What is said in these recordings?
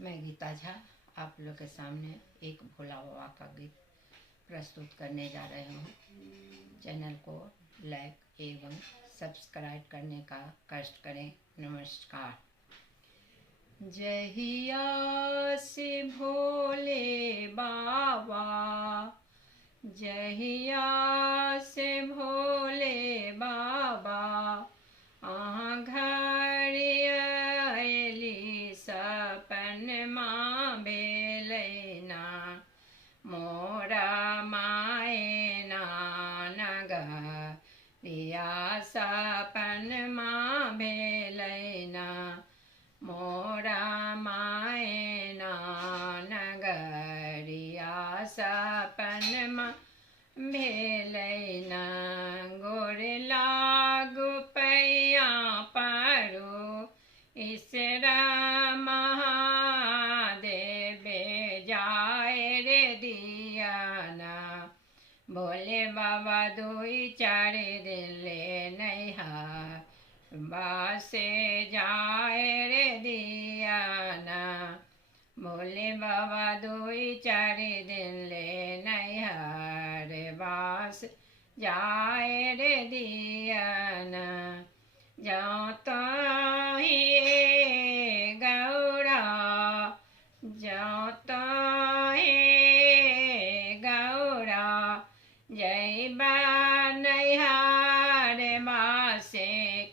मैं गीता झा आप लोग के सामने एक भोला बाबा का गीत प्रस्तुत करने जा रहे हूँ। चैनल को लाइक एवं सब्सक्राइब करने का कष्ट करें। नमस्कार। जहिया से भोले बाबा, जहिया से भोले बाबा घर अयली सपन माँ बेलैना मोरा मायना नगरिया सपन माँ बेलैना मोरा मायना नगरिया सपन माँ भेलैना गोर लागु पैया परो ईसरा महादेव जाए रे दियाना भोले बाबा दुई चार दिन ले नैहार बासे जाए रे दियाना भोले बाबा दुई चार दिन ले नैहार बास जाए रे दियाना जाओ तो ही गौरा जाओ तो ही गौरा जय बा नैहार मासे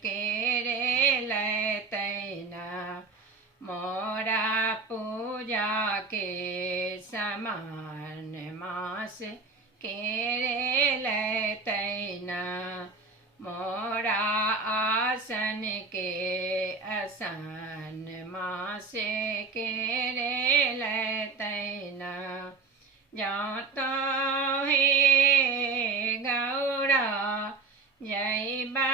के रे लैतैना मोरा पूजा के समान मास के रे लैतैना मोरा आसन के आसन मास के रे लैतैना जाओ तो हे गौरा जय बा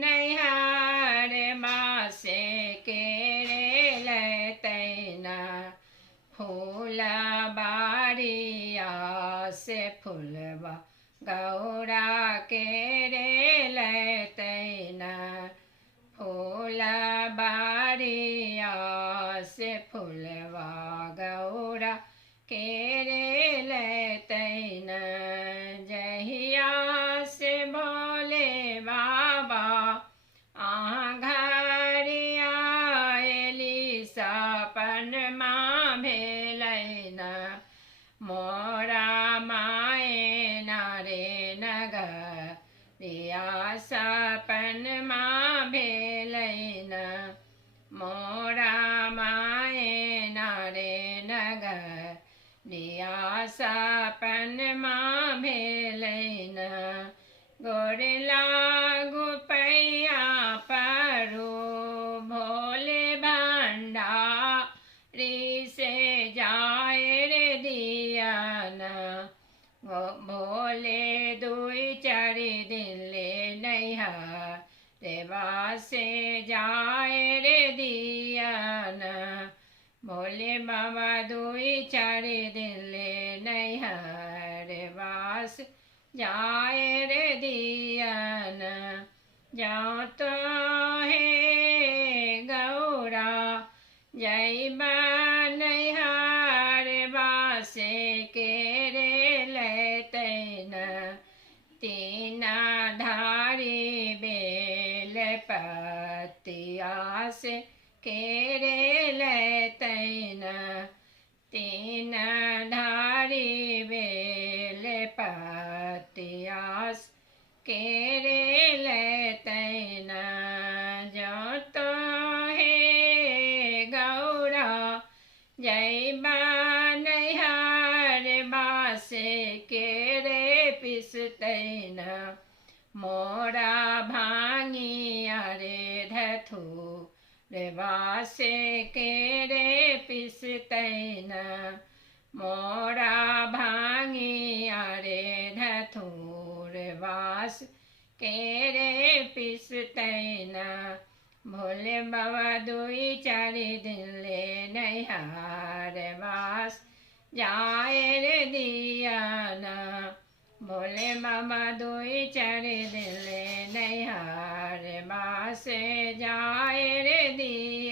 नैहार मासे के रे लैतैना फूला बारिया से फूलबा गौरा के रे लैतैना फूला बारिया से फूलबा गौरा के रे लैतैना जहिया से भोले बाबा घर आयली सपन माँ भेलैना मोरा मायना रे नगरिया सपन माँ भेलैना मोरा मायना रे नगरिया सपन माँ भेलैना गोर लागु पैया परो भोले भंडारी से जाए रे दियाना भोले दुई चार दिन ले नैहार देवा से जाए रे दियाना भोले बाबा दुई चार दिन ले नैहार वास जाए रे दियाना जाओ तो हे गौरा जय बा नैहार बासे के रे लैतैना तीना धारी बेल पतिया से के रे लैतैना तीना धारी बेल पतिया के रे लैतैना जो तो हे गौरा जय बा नैहार बासे के रे पिसतैना मोरा भांगिया रे धथू रे बासे के रे पिसतैना मोरा भांगिया रे धथूर बास के रे पिसतैना भोले बाबा दुई चार दिन ले नैहार बास जाए रे दियाना भोले बाबा दुई चार दिन ले नैहार बास जाए रे दियाना।